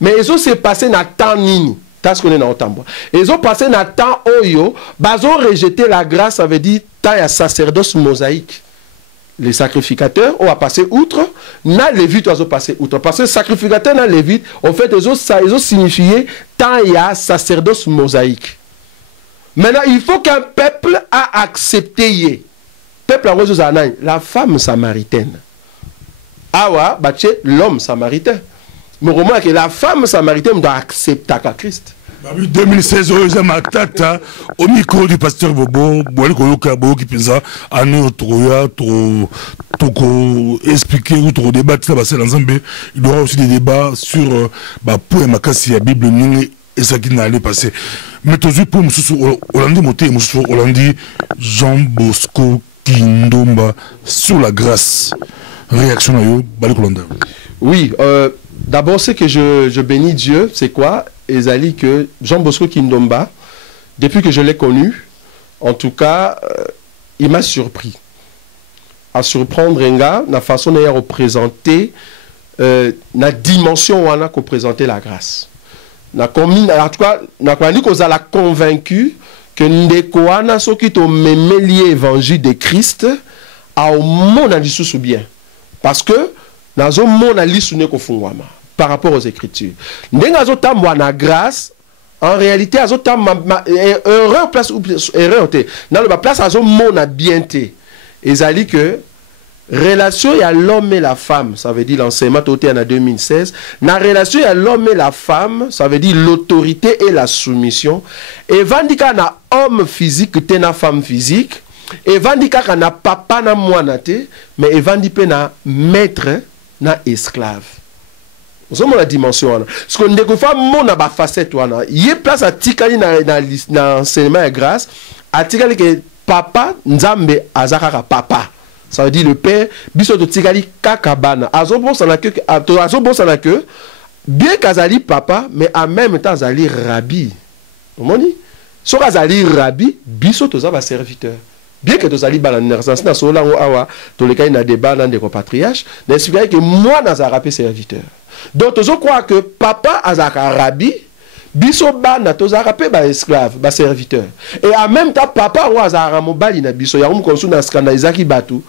Mais ils ont se passé na temps nini. T'as ce qu'on est dans tambo. Ils ont passé na temps oyo. Bah on rejeté la grâce. Ça veut dire taille à sacerdoce mosaïque. Les sacrificateurs ont passé outre, na lévite ont passé outre. Parce que les sacrificateurs na lévite, en fait, ils ont signifié tant il y a sacerdoce mosaïque. Maintenant, il faut qu'un peuple a accepté. Peuple a la femme samaritaine. Awa, bache l'homme samaritain. Mais au moins que la femme samaritaine doit accepter Christ. 2016, au micro du pasteur Bobo, qui pense à nous expliquer ou trop débattre l'ensemble. Il y aura aussi des débats sur pour la Bible et ça qui n'allait passer. Mais toujours pour Hollandi Jean Bosco Kindomba sur la grâce. Réaction à vous, Balikolanda. Oui, d'abord, ce que je bénis Dieu, c'est quoi? Ezali que Jean Bosco Kindomba, depuis que je l'ai connu, en tout cas, il m'a surpris. À surprendre un gars, la façon de représenter, la dimension où on a représenté la grâce. En tout cas, on a convaincu que Ndekoana, ceux qui ont même lié l'évangile de Christ, a au monde à sous bien. Parce que, dans un monde à l'issue par rapport aux Écritures. La grâce, en réalité, erreur place erreur dans la place à mon a bien été. Et ça dit que relation il y a l'homme et la femme, ça veut dire l'enseignement toté en 2016. La relation il y a l'homme et la femme, ça veut dire l'autorité et la soumission. Et vandika na homme physique te na femme physique. Et vandika na papa na mwana te, mais evandipé na maître na esclave. Vous avez la dimension. Ce qu'on dit que mon a facette il y a place à tikali na enseignement et grâce à tikali que papa nzambe azakaka papa. Ça veut dire le père biso to tikali kakabana. Azobo sana que bien qu'azali papa mais en même temps azali rabbi. Vous dit so azali rabbi biso to za ba serviteur. Bien que tu aies la naissance, na sola awa to le cas na débat dans des patriarches, n'explique que moi na zarapé serviteur. Donc je crois que papa azaka rabbi, biso ba na to zarapé ba esclave, ba serviteur. Et en même temps papa wa azara mobali na biso ya comme sou na skanda izaki batu,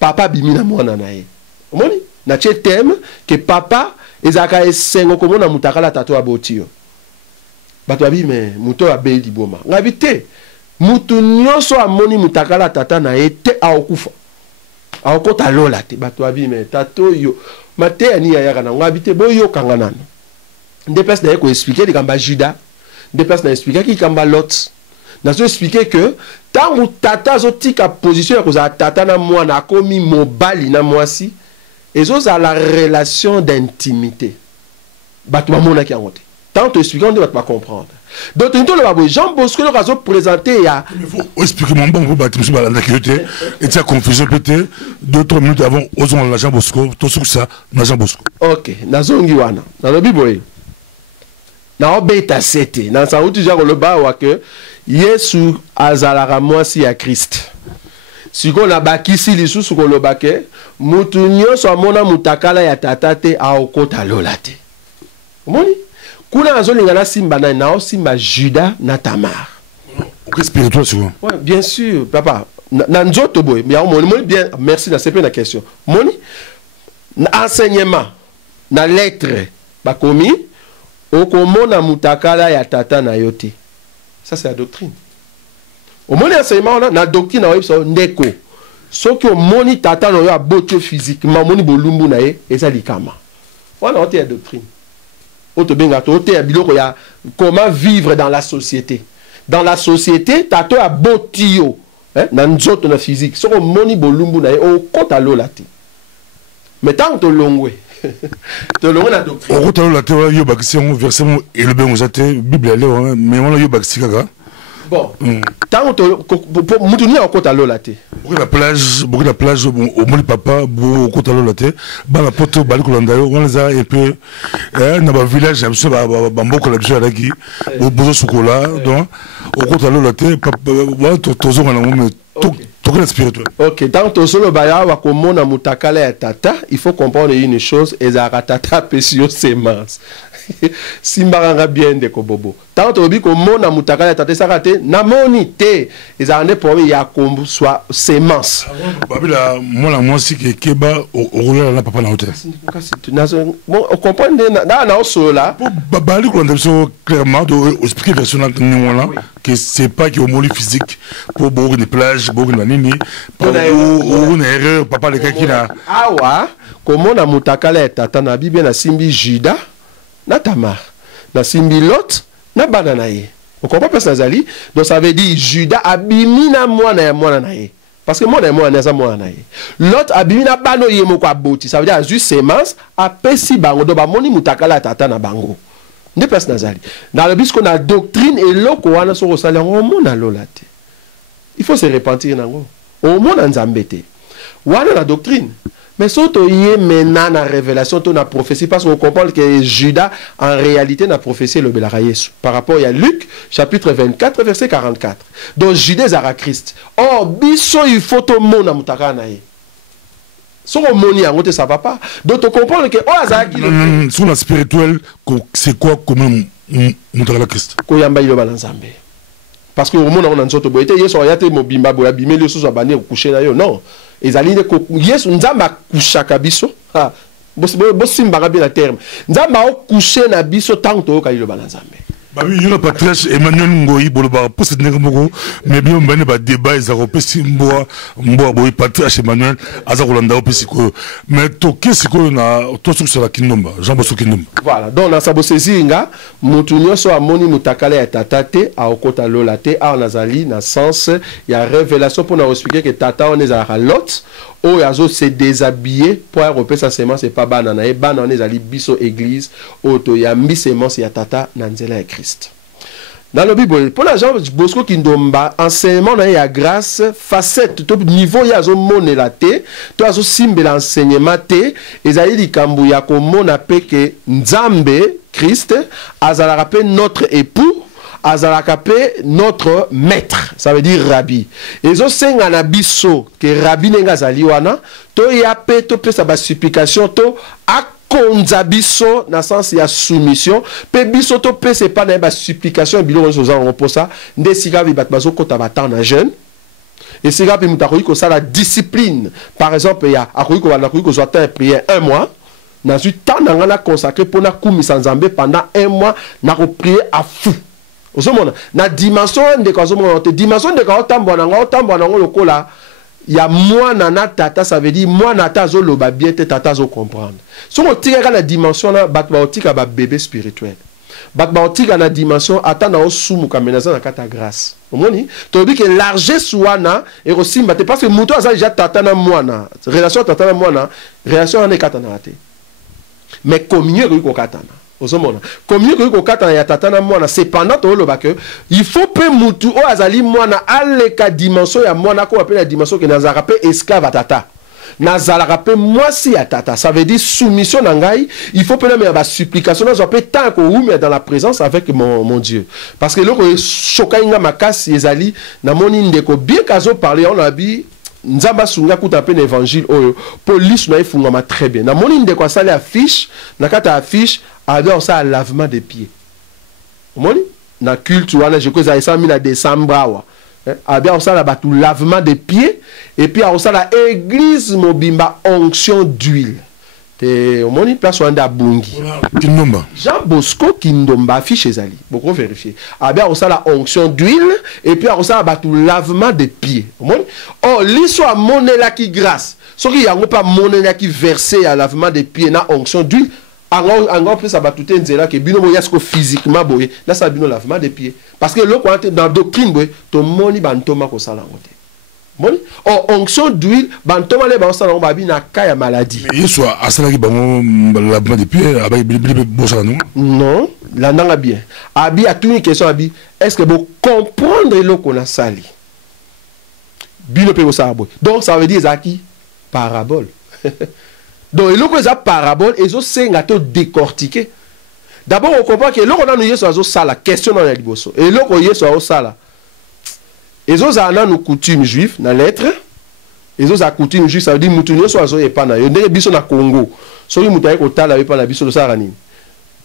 papa bimina mwana na ye. Omoni? na tie thème que papa ezaka esengo komona mutakala tato abotio bato abi me muto abeli boma ngabi te mutu nyonso amoni mutakala tata na ete aokufa aokota lola te bato abi me tato yo mate ani ya yaka na ngabi te boyo kanga nano nde place na ko expliquer likamba Juda nde place na expliquer ki kamba Lot na so expliquer que tangu tata zotika position ya koza tata na mwana akomi mobali na mwasi ezo a la relation d'intimité bato bamona ki yango te tant te expliquer on ne va pas comprendre donc nous le Jean Bosco le raso présenté ya il faut expliquer mon bon pour battre monsieur balanda qui était et ça confusion peut-être 2-3 minutes avant osons la Jean Bosco tout ça na Jean Bosco OK nazongi wana na lobi boye na obeta sete na sa uti ja ko le ba wa que Yesu azalaka mwasi ya Christ siko na bakisi lisusu ko lo bake mutu nyonso amona mutakala ya tata te aokota lola te omoni kuna azolinga na simba na simba Juda na Tamar OK spirituel souvent ouais bien sûr papa na nzoto boy mais omoni bien merci na sepe na question moni na enseignement na lettre bakomi okomona mutakala ya tata na yote. Ça, c'est la doctrine. Au moins, enseignement, la doctrine, c'est ndeko. Ce qui au moni tata no ya boto physiquement, moni bolumbu na ye, et ça likama. On a la doctrine. Oto benga to te biloko ya comment vivre dans la société. Dans la société, tato ya botio, hein, na nzoto na physique. Ce qui moni bolumbu na ye, o kota lo lati. Mais tant que longwe. La doctrine. Yo bakisi verset et le ben ozate Bible là mais on yo bakisi kaka. Bon. Tant que mutuni okota lolate. Beaucoup la plage au moni papa bo okota lolate ba la poto bali kolanda yo on les a un peu na ba village absolu ba mboko la biso alaki bo bozo sukola donc okota lolate papa tozo na ngome spirituel. OK, dans ton solo baya wa komona mutakala ya tata, il faut comprendre une chose, ezaka tata pesio semence. Simbaranga bien de kobobo. Tant obi komona mutakala ya tata sakate na moni te, ezaka ne pour ya kombo soit semence. Babila mona mwasi ke keba orola na papa na hôtel. Bon, on comprend na solo là. Babali ko ndemso clairement de expliquer version na ngwana que c'est pas que au moli physique pour beaucoup de plages, beaucoup de nini ou une erreur papa le kakina awa komona mutakala ya tata na Bible na simbi Juda na Tamar na simbi Lot na bana na ye. On comprend pas ça zali donc ça veut dire Juda abimi na mwana na ye parce que mwana na za mwana na ye. Lot abimi na bano ye moko aboti ça veut dire juste semence apesi bango do ba moni mutakala ya tata na bango. Nde place nazali dans le bisco na doctrine et loko wana so ko sala mona lolate. Il faut se repentir nango. Au monde en Zambété. Wana la doctrine. Mais surtout y maintenant la révélation de la prophétie parce qu'on comprend que Judas en réalité n'a prophétie le Belara Yesu. Par rapport à Luc chapitre 24 verset 44. Donc Judas a Christ. Oh biso il faut tout monde amutaka na ye. Son moni en ça va pas. Donc on comprend que oh azaki sur la spirituelle c'est quoi comme mutaka Christ. Ko yamba ilo balanzambe. Parce que au monde on a nzoto boyete yeso yate mobimba boya bimeli so bane coucher na yo non ezali ne yeso nzamba kushaka biso ha bo simba bien la terme nzamba o coucher na biso tant to ka ilo banzambe babi yona patriarche Emmanuel Ngoyi boloba pour cette ngomoko mais bien mbane ba débat ezako pesi mboa boy patriarche Emmanuel azakolanda opesi ko mais to kesiko na to sur la kinomba Jean Bosco kinomba voilà donc na sabo sezinga mutu nyoso amoni mutakala ya tatate aokota lolate a nazali na sens ya révélation pour nous expliquer que tata on ezala Lot o yazo se déshabiller pour repérer sa semence et pas banana et banana ezali biso église auto ya mbi semence ya tata na nzela ya Christ. Dans le Bible, pour la Jean Bosco Kindomba, enseignement na ya grâce, facette, tout niveau yazo mone la te, to yazo simbe l'enseignement te, ezali likambu ya komona peke nzambe Christ, azala rappel notre époux, azalaka pe notre maître, ça veut dire rabbi. Ezo senga na biso que rabbi nenga zali wana, to ya pe to pe sa ba supplication to akonza biso na sens ya soumission, pe biso to pe c'est pas na ba supplication biloko zo za reposa, ndesika bi bat bazo kota batan na jeune. Et c'est là que ça la discipline. Par exemple, il y a un prière 1 mois. Ensuite, tant on a consacré pour la commission Nzambe pendant 1 mois, on a prié à fou. Na dimension de quoi dimension de quoi il y a moi nana tata, ça veut dire moi nata zo loba bien te tata zo comprendre. Si on tire la dimension là, batbaotika ba bébé spirituel. Batbaotika na dimension atana o sumu kamenaza na kata grâce. Omoni to bi que largesse wana et aussi parce que muto aza déjà tata na mwana. Relation tata na mwana, relation ane katana te. Mais communion ko katana. Communion ko katana ya tata na mwana, cependant to loba que il faut pe mutu o azali mwana aleka dimension ya mwana ko appelle la dimension que nazara pe esclave tata. Nazara pe moi si ya tata, ça veut dire soumission nangai, il faut pe na ba supplication na pe tant ko ou dans la présence avec mon Dieu. Parce que loko choka inga makasi ezali na moni ndeko bien kazo parler on a bi Nzamba sunga kuta pe l'évangile oyo police na ifungama très bien. Na moni ndeko asali affiche, na kata affiche avec ça lavement des pieds. Moni na culte wana je cause ça mi na décembre avec ça la batu lavement des pieds et puis ça la église mobimba onction d'huile. Te moni place wanda bungi. Kindomba. Jean Bosco Kindomba affiche ezali. Beaucoup vérifier. Avec ça la onction d'huile et puis ça la batu lavement des pieds. Moni oh l'histoire monnaie là qui grâce. Ce qui y a pas monnaie là qui versé à lavement des pieds na onction d'huile. En plus ça va tout nzela que bino moya sko physiquement boye là ça bino lavement des pieds parce que lo quand dans doctrine boye to moni bantoma ko sala ngote moni onction d'huile bantoma le ba sala ngo babi na ka ya maladie mais soit asala ki bango lavement des pieds avec bossa non la nanga bien abi a tout une question abi est-ce que vous comprendre lo qu'on a sali bino pe ça boye donc ça veut dire zaki parabole. Donc, il y a des paraboles et ils ont décortiqué. D'abord, on comprend que l'on a eu la question dans les liboso. Et l'on a eu ça. Ils ont une coutume juive dans la lettre. Ils ont une coutume juive, ça veut dire que nous sommes pas là. Ils ont un Congo. Si nous sommes pas là,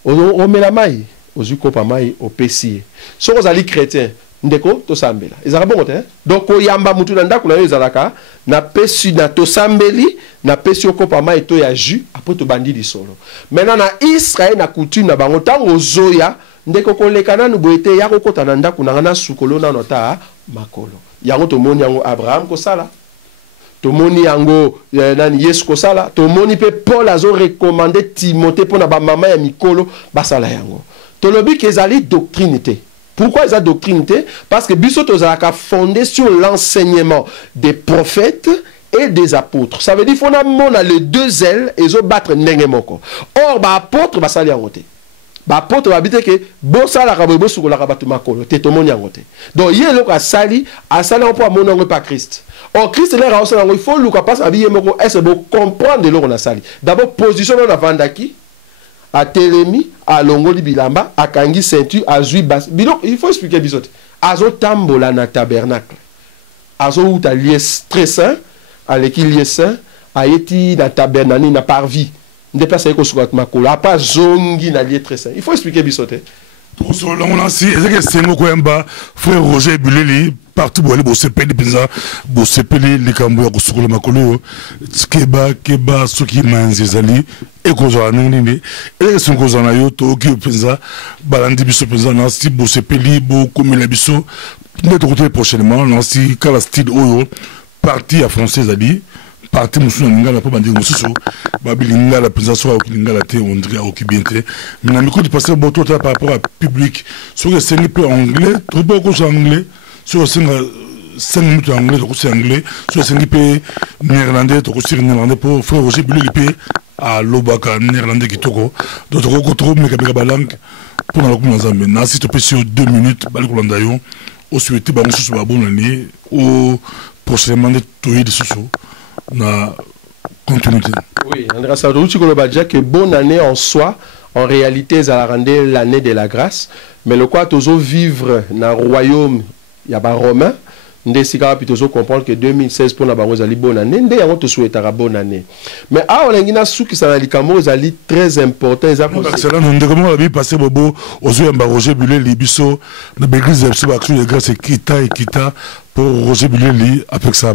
on met la maille. On met la maille au PC. Si vous êtes chrétien, ndeko to sambela ezala bongo te donc oyamba mutu na ndako na yo ezalaka na pesi na to sambeli na pesi okopa mai to ya jus après to bandi di solo maintenant na Israël na coutume na bango tango zoya ndeko kolekana nu boete ya kokota na ndako na ngana sukolo na nota makolo yango to moni yango Abraham ko sala to moni yango nani Yesu ko sala to moni pe Paul azo recommander Timothée pour na ba mama ya mikolo basala yango to lobi kezali doctrine te. Pourquoi ils ont doctrine? Parce que Bissoto a fondé sur l'enseignement des prophètes et des apôtres. Ça veut dire qu'il faut avoir les deux ailes et ils ont battre n'engemoko. Or, l'apôtre va s'aller en côté. L'apôtre va dire que bon ça la rabobo sur la rabattu makolo. T'es tout le monde en côté. Donc il y a l'autre à sali on peut amener pas Christ. Or Christ là il faut le pas habiller moko. Est-ce que vous comprendre de l'autre on a sali? D'abord position on a vendaki. À Télémi, à Longoli Bilamba, à Kangi Ceinture, à Zui Bas. Il faut expliquer Bisote. Azo Tambola na tabernacle. Azo ou ta lies très saint, à l'équipe lies saint, à Yeti na tabernacle, na parvis. Ne pas savoir qu'on soit makolo. À pas zongi na lies très saint. Il faut expliquer Bisote. Pour cela, on a si, c'est moi Koyamba, frère Roger Buleli, partout pour aller bosser les pizza, bosser les cambois, bosser le makolo, keba, soki manzezali, et qu'on a n'importe et son qu'on a eu, toki pizza, balandi biso pizza, nasi bosser peli, bo comme la biso, notre côté prochainement, nasi kalastid oyo, parti à français ali. Parti musu na ngala po bandi mususu babilinga la présence au ngala te on dirait au kibienté mais na miko de passer boto par rapport à public sur que c'est peu anglais trop beaucoup anglais sur 5 minutes anglais trop c'est anglais sur 5 peu néerlandais trop c'est néerlandais pour frère Roger Buleli pe à lobaka néerlandais qui toko d'autres trop mais ka langue pour na ko nzambe na si to pe sur 2 minutes bali ko landa yo au souhaiter ba mususu ba bonne année au prochainement de toyer de soso na continuité. Oui, André Sadouchi Kolobadja que bonne année en soi, en réalité, ça a rendu l'année de la grâce, mais le quoi toujours vivre dans le royaume, il y a pas romain, ndesika pitozo comprendre que 2016 pour la baronne ali bonne année, ndé yango to souhaitera bonne année. Mais ah on ngina souki ça li kamo ali très important, ça c'est là on comment la vie passer bobo aux yeux Roger Buleli biso na l'église de action de grâce kita pour Roger Bileli avec ça.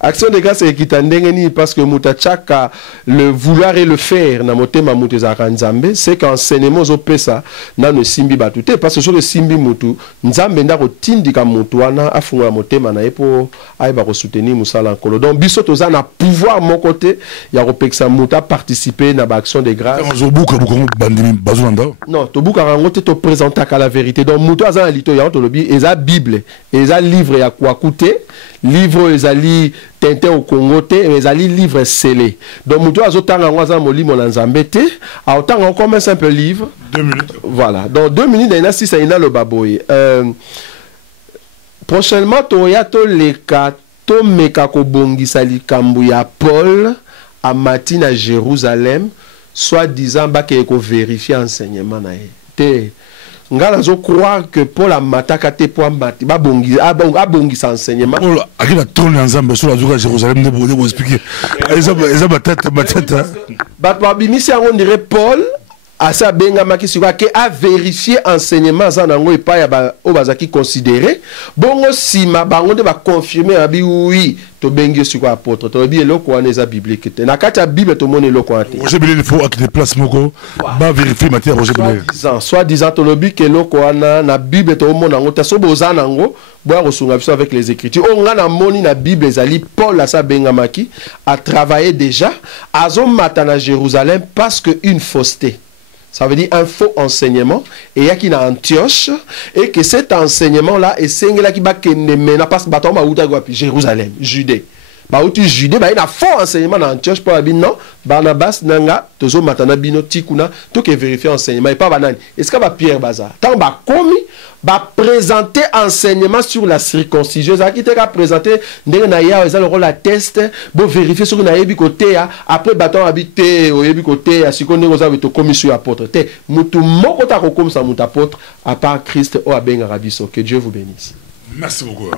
Action de grâce est kitandengeni parce que mutachaka le vouloir et le faire na motema mutu za nzambe c'est qu'enseignement zo pesa na no simbi batute parce que sur le simbi mutu nzambe ndako tindika mutu wana afunga motema na epo aiba ko soutenir musala nkolo donc biso toza na pouvoir mon côté ya ko peksa muta participer na ba action de grâce non to buka rangote to présenter à la vérité donc mutu azana lito ya to lobi eza bible eza livre ya kwa coûter livre ezali tente au Congo te ezali livre scellé donc mutu azotanga ngwaza molimo na nzambe te aotanga encore un simple livre 2 minutes voilà donc 2 minutes ina si ça ina le baboy prochainement toya to leka to meka ko bongisa likambu ya Paul à Matin à Jérusalem soit disant ba ke ko vérifier enseignement na te ngala zo croire que Paul a mataka te po mati ba bongi abongisa enseignement Paul akila tourne ensemble sur la journée à Jérusalem de vous expliquer eza batata ba bimisi on dirait Paul asa benga maki sika ke a vérifier enseignement za nango epa ya ba obazaki considérer bongo sima bango de ba confirmer abi oui to bengi sika apôtre to bi eloko wana eza biblique te na kati ya bible to moni eloko wana te Roger Bileli faut akite place moko ba vérifier matière Roger Bileli soit disant to lobi ke eloko wana na bible to mona ngo ta so boza nango boya kosunga biso avec les écritures on nga na moni na bible ezali Paul asa benga maki a travaillé déjà azo mata na Jérusalem parce que une fausseté. Ça veut dire un faux enseignement. Et il y a qui na Antioche. Et que cet enseignement-là, et c'est là qui va mena parce que bateau maouta guapi Jérusalem, Judée. Baouti Judée, il y a un faux enseignement dans Antioche pour la non. Barnabas nanga tozo matana bino tikuna tout que vérifier enseignement et pas banane. Est-ce que va Pierre Bazar? Tant ba commis va présenter enseignement sur la circoncision. Ça qui te a présenté ndenge na ya le rôle la test bon vérifier sur na yebi côté après bâton habité au yebi côté à sikoné vous avez to commis sur apôtre te mutu moko ta ko comme ça mutu apôtre à part Christ o abenga rabiso. Que Dieu vous bénisse. Merci beaucoup.